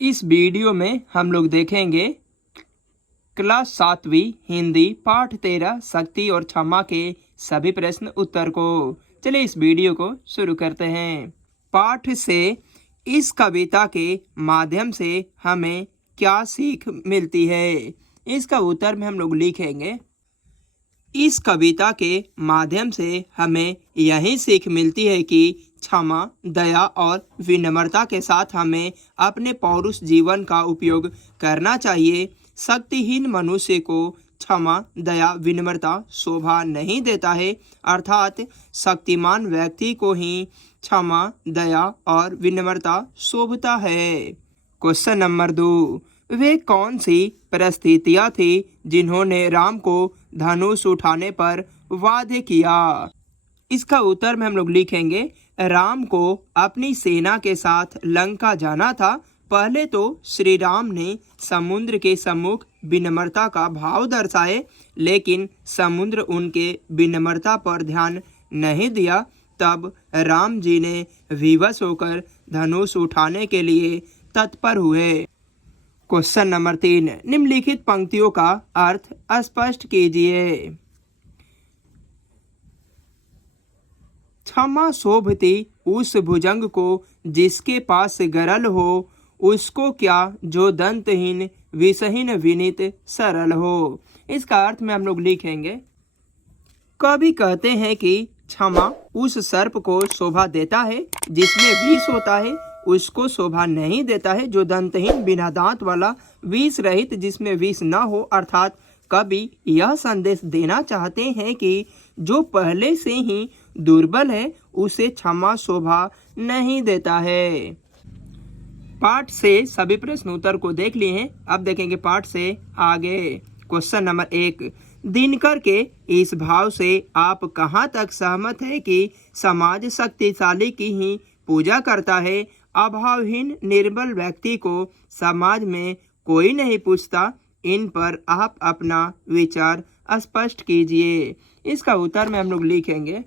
इस वीडियो में हम लोग देखेंगे क्लास 7वीं हिंदी पाठ 13 शक्ति और क्षमा के सभी प्रश्न उत्तर को। चलिए इस वीडियो को शुरू करते हैं। पाठ से इस कविता के माध्यम से हमें क्या सीख मिलती है, इसका उत्तर में हम लोग लिखेंगे। इस कविता के माध्यम से हमें यही सीख मिलती है कि क्षमा, दया और विनम्रता के साथ हमें अपने पौरुष जीवन का उपयोग करना चाहिए। शक्तिहीन मनुष्य को क्षमा, दया, विनम्रता शोभा नहीं देता है, अर्थात शक्तिमान व्यक्ति को ही क्षमा, दया और विनम्रता शोभता है। क्वेश्चन नंबर 2, वे कौन सी परिस्थितियां थी जिन्होंने राम को धनुष उठाने पर वादे किया? इसका उत्तर में हम लोग लिखेंगे, राम को अपनी सेना के साथ लंका जाना था। पहले तो श्री राम ने समुद्र के सम्मुख विनम्रता का भाव दर्शाए, लेकिन समुद्र उनके विनम्रता पर ध्यान नहीं दिया। तब राम जी ने विवश होकर धनुष उठाने के लिए तत्पर हुए। क्वेश्चन नंबर 3, निम्नलिखित पंक्तियों का अर्थ स्पष्ट कीजिए। क्षमा शोभती उस भुजंग को जिसके पास गरल हो, उसको क्या जो दंतहीन विषहीन विनीत सरल हो। इसका अर्थ में हम लोग लिखेंगे, कवि कहते हैं कि क्षमा उस सर्प को शोभा देता है जिसमें विष होता है, उसको शोभा नहीं देता है जो दंतहीन बिना दांत वाला, विष रहित जिसमें विष न हो। अर्थात कवि यह संदेश देना चाहते हैं कि जो पहले से ही दुर्बल है उसे क्षमा शोभा नहीं देता है। पाठ से सभी प्रश्न उत्तर को देख लिए हैं, अब देखेंगे पाठ से आगे। क्वेश्चन नंबर 1, दिनकर के इस भाव से आप कहाँ तक सहमत है कि समाज शक्तिशाली की ही पूजा करता है, अभावहीन निर्बल व्यक्ति को समाज में कोई नहीं पूछता? इन पर आप अपना विचार स्पष्ट कीजिए। इसका उत्तर में हम लोग लिखेंगे,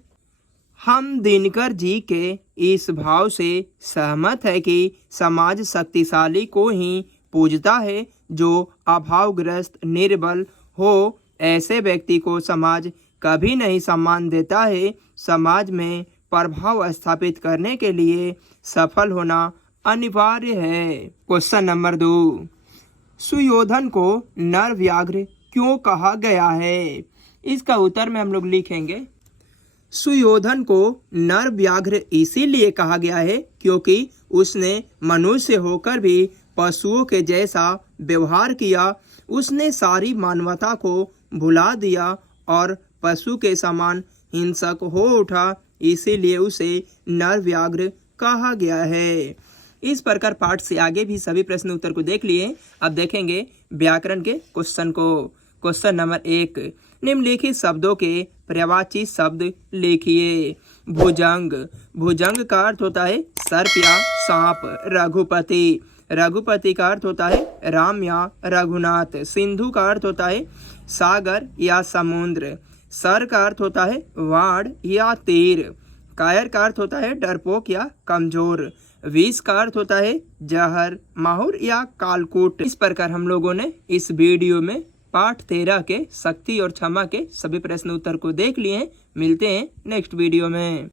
हम दिनकर जी के इस भाव से सहमत है कि समाज शक्तिशाली को ही पूजता है। जो अभावग्रस्त निर्बल हो, ऐसे व्यक्ति को समाज कभी नहीं सम्मान देता है। समाज में प्रभाव स्थापित करने के लिए सफल होना अनिवार्य है। क्वेश्चन नंबर 2, सुयोधन को नर व्याघ्र क्यों कहा गया है? इसका उत्तर में हम लोग लिखेंगे, सुयोधन को नर व्याघ्र इसीलिए कहा गया है क्योंकि उसने मनुष्य होकर भी पशुओं के जैसा व्यवहार किया। उसने सारी मानवता को भुला दिया और पशु के समान हिंसक हो उठा, इसीलिए उसे नर व्याघ्र कहा गया है। इस प्रकार पाठ से आगे भी सभी प्रश्न उत्तर को देख लिए। अब देखेंगे व्याकरण के क्वेश्चन को। क्वेश्चन नंबर 1, निम्नलिखित शब्दों के पर्यायवाची शब्द लिखिए। भुजंग, भुजंग का अर्थ होता है सर्प या सांप। रघुपति, रघुपति का अर्थ होता है राम या रघुनाथ। सिंधु का अर्थ होता है सागर या समुद्र। सर का अर्थ होता है वाड़ या तीर। कायर का अर्थ होता है डरपोक या कमजोर। विष का अर्थ होता है जहर, माहुर या कालकूट। इस प्रकार हम लोगों ने इस वीडियो में पाठ 13 के शक्ति और क्षमा के सभी प्रश्न उत्तर को देख लिए हैं। मिलते हैं नेक्स्ट वीडियो में।